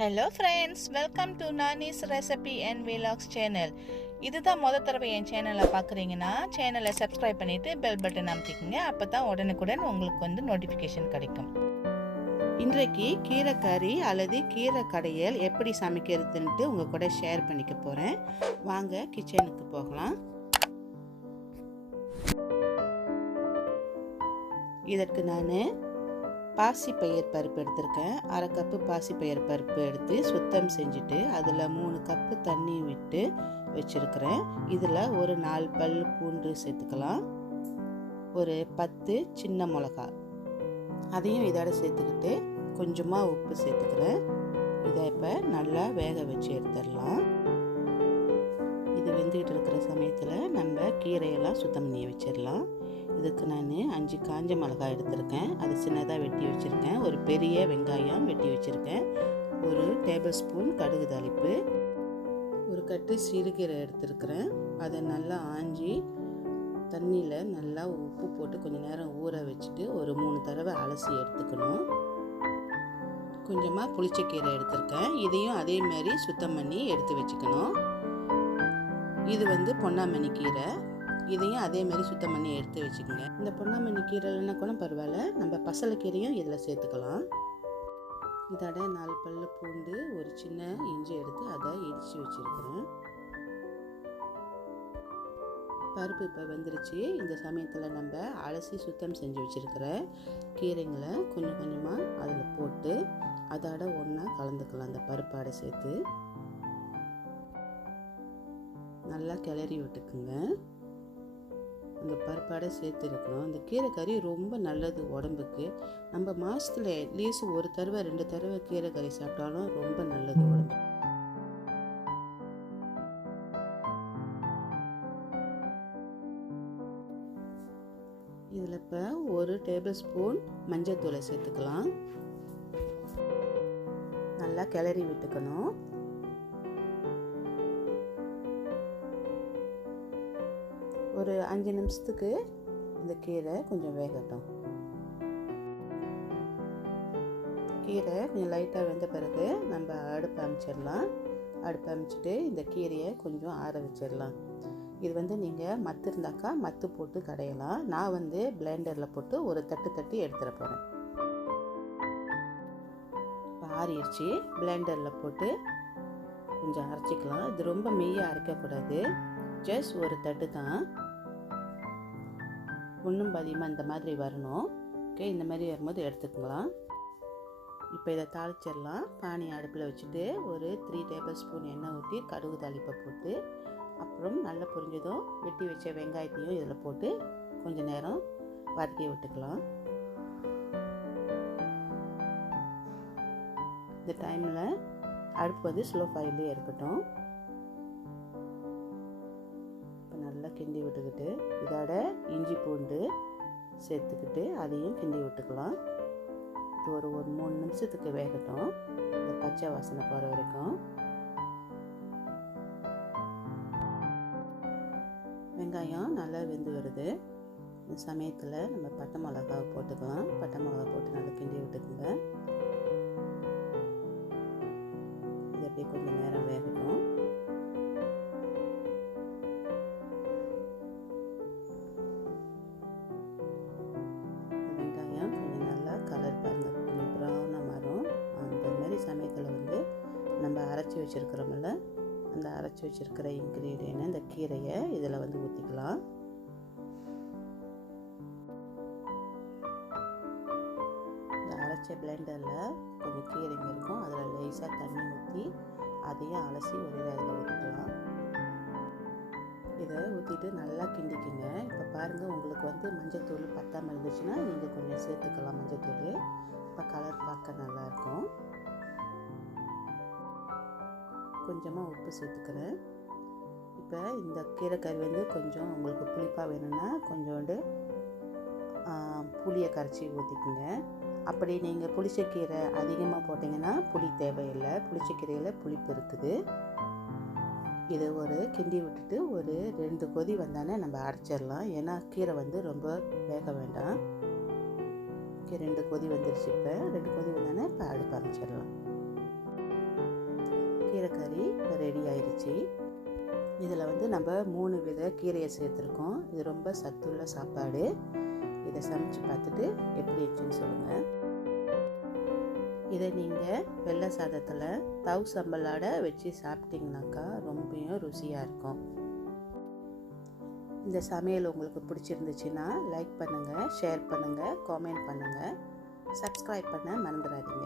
Hello friends, welcome to Nani's Recipe and Vlogs channel. இதுதான் முதல் தடவை என் சேனலை பார்க்குறீங்கன்னா சேனலை சப்ஸ்கிரைப் பண்ணிவிட்டு பெல் பட்டன் அமைத்திக்கங்க. அப்போ தான் உடனுக்குடன் உங்களுக்கு நோட்டிஃபிகேஷன் கிடைக்கும். இன்றைக்கு கீரை கறி அல்லது கீரை கடையல் எப்படி சமைக்கிறதுன்ட்டு உங்கள் கூட ஷேர் பண்ணிக்க போகிறேன். வாங்க கிச்சனுக்கு போகலாம். இதற்கு நான் பாசிப்பயிர் பருப்பு எடுத்திருக்கேன். அரை கப்பு பாசிப்பயிர் பருப்பு எடுத்து சுத்தம் செஞ்சுட்டு அதில் 3 கப்பு தண்ணி விட்டு வச்சுருக்கிறேன். இதில் ஒரு 4 பல் பூண்டு சேர்த்துக்கலாம். ஒரு 10 சின்ன மிளகா அதையும் இதோட சேர்த்துக்கிட்டு கொஞ்சமாக உப்பு சேர்த்துக்கிறேன். இதை இப்போ நல்லா வேக வச்சு எடுத்துடலாம். இது வெந்துக்கிட்டு இருக்கிற சமயத்தில் நம்ம கீரையெல்லாம் சுத்தம் பண்ணி வச்சிடலாம். இதுக்கு நான் 5 காஞ்ச மிளகாய் எடுத்திருக்கேன். அது சின்னதாக வெட்டி வச்சுருக்கேன். ஒரு பெரிய வெங்காயம் வெட்டி வச்சுருக்கேன். ஒரு டேபிள் ஸ்பூன் கடுகு தாளிப்பு, ஒரு கட்டு சிறுகீரை எடுத்துருக்கிறேன். அதை நல்லா ஆஞ்சி தண்ணியில் நல்லா உப்பு போட்டு கொஞ்சம் நேரம் ஊற வச்சுட்டு ஒரு 3 தடவை அலசி எடுத்துக்கணும். கொஞ்சமாக புளிச்சக்கீரை எடுத்திருக்கேன். இதையும் அதே மாதிரி சுத்தம் பண்ணி எடுத்து வச்சுக்கணும். இது பொன்னாங்கண்ணி கீரை. இதையும் அதே மாதிரி சுத்தம் பண்ணி எடுத்து வச்சுக்கோங்க. இந்த பொன்னாங்கண்ணி கீரை இல்லைன்னா கூட பரவாயில்ல, நம்ம பசலைக்கீரையும் இதில் சேர்த்துக்கலாம். இதோட 4 பல் பூண்டு, ஒரு சின்ன இஞ்சி எடுத்து அதை இடித்து வச்சுருக்கிறேன். பருப்பு இப்போ வெந்துருச்சு. இந்த சமயத்தில் நம்ம அலசி சுத்தம் செஞ்சு வச்சுருக்கிற கீரைங்களை கொஞ்சம் கொஞ்சமாக அதில் போட்டு அதோட ஒன்றா கலந்துக்கலாம். அந்த பருப்பாடை சேர்த்து நல்லா கிளறி விட்டுக்குங்க. அந்த பருப்பாடை சேர்த்து இருக்கணும். இந்த கீரை கறி ரொம்ப நல்லது உடம்புக்கு. நம்ம மாதத்தில் அட்லீஸ்ட் 1 தடவை 2 தடவை கீரை கறி சாப்பிட்டாலும் ரொம்ப நல்லது உடம்பு. இதில் இப்போ ஒரு டேபிள் ஸ்பூன் மஞ்சள் தூளை சேர்த்துக்கலாம். நல்லா கிளறி விட்டுக்கணும். ஒரு 5 நிமிஷத்துக்கு இந்த கீரை கொஞ்சம் வேகட்டும். கீரை கொஞ்சம் லைட்டாக வெந்த பிறகு நம்ம அடுப்பு அமைச்சிடலாம். அடுப்பு அமைச்சிட்டு இந்த கீரையை கொஞ்சம் ஆற வச்சிடலாம். இது நீங்கள் மத்து இருந்தாக்கா மத்து போட்டு கடையலாம். நான் பிளெண்டரில் போட்டு ஒரு தட்டி எடுத்துட போகிறேன். இப்போ ஆறிடுச்சு. பிளெண்டரில் போட்டு கொஞ்சம் அரைச்சிக்கலாம். இது ரொம்ப மெய்யாக அரைக்கக்கூடாது. ஜஸ்ட் ஒரு தட்டு தான், ஒன்றும் பாதியமாக இந்த மாதிரி வரணும். ஓகே, இந்த மாதிரி வரும்போது எடுத்துக்கலாம். இப்போ இதை தாளிச்சிடலாம். பானி அடுப்பில் வச்சுட்டு ஒரு 3 டேபிள் ஸ்பூன் எண்ணெய் ஊற்றி கடுகு தாளிப்பை போட்டு அப்புறம் நல்லா பொரிஞ்சதும் வெட்டி வச்ச வெங்காயத்தையும் இதில் போட்டு கொஞ்சம் நேரம் வதக்கி விட்டுக்கலாம். இந்த டைமில் அடுப்பு ஸ்லோ ஃபயர்லேயே இருக்கட்டும். நல்லா கிண்டி விட்டுக்கிட்டு இதோட இஞ்சி பூண்டு சேர்த்துக்கிட்டு அதையும் கிண்டி விட்டுக்கலாம். இது ஒரு 3 நிமிஷத்துக்கு வேகட்டும், இந்த பச்சை வாசனை போகிற வரைக்கும். வெங்காயம் நல்லா வெந்து வருது. இந்த சமயத்தில் நம்ம பட்டை மிளகாவை போட்டுக்கலாம். பட்டை மிளகா போட்டு நல்லா கிண்டி விட்டுக்குங்க. இது அப்படியே கொஞ்சம் நேரம் வேகட்டும். சமயத்தில் நம்ம அரைச்சி வச்சுருக்கிறோம்ல, அந்த அரைச்சி வச்சுருக்கிற இன்க்ரீடியன்ட் இந்த கீரையை இதில் ஊற்றிக்கலாம். இந்த அரைச்ச பிளெண்டரில் கொஞ்சம் கீரைங்க இருக்கும். அதில் லேசாக தண்ணி ஊற்றி அதையும் அலசி ஒரு இதில் ஊற்றிக்கலாம். இதை ஊற்றிட்டு நல்லா கிண்டிக்குங்க. இப்போ பாருங்கள், உங்களுக்கு மஞ்சத்தூள் பத்தாமல் இருந்துச்சுன்னா நீங்கள் கொஞ்சம் சேர்த்துக்கலாம் மஞ்சத்தூள். இப்போ கலர் பார்க்க நல்லாயிருக்கும். கொஞ்சமாக உப்பு சேர்த்துக்கிறேன். இப்போ இந்த கீரைக்கறி கொஞ்சம் உங்களுக்கு புளிப்பாக வேணும்னா கொஞ்சோண்டு புளியை கரைச்சி ஊற்றிக்குங்க. அப்படி நீங்கள் புளிச்சக்கீரை அதிகமாக போட்டிங்கன்னா புளி தேவையில்லை. புளிச்சக்கீரையில் புளிப்பு இருக்குது. இதை ஒரு கிண்டி விட்டுட்டு ஒரு 2 கொதி வந்தானே நம்ம அரைச்சிடலாம். ஏன்னா கீரை ரொம்ப வேக வேண்டாம். 2 கொதி வந்துருச்சு. இப்போ 2 கொதி வந்தானே இப்போ அடுப்பு அரைச்சிடலாம். கீரை கறி இப்போ ரெடி ஆயிடுச்சு. இதில் வந்து நம்ம 3 வித கீரையை சேர்த்துருக்கோம். இது ரொம்ப சத்துள்ள சாப்பாடு. இதை சமைச்சு பார்த்துட்டு எப்படி இருந்துச்சுன்னு சொல்லுங்கள். இதை நீங்கள் வெள்ளை சாதத்தில் தவு சம்பலாட வச்சு சாப்பிட்டிங்கனாக்கா ரொம்பவும் ருசியாக இருக்கும். இந்த சமையல் உங்களுக்கு பிடிச்சிருந்துச்சுன்னா லைக் பண்ணுங்கள், ஷேர் பண்ணுங்கள், காமெண்ட் பண்ணுங்கள், சப்ஸ்கிரைப் பண்ண மறந்துடாதீங்க.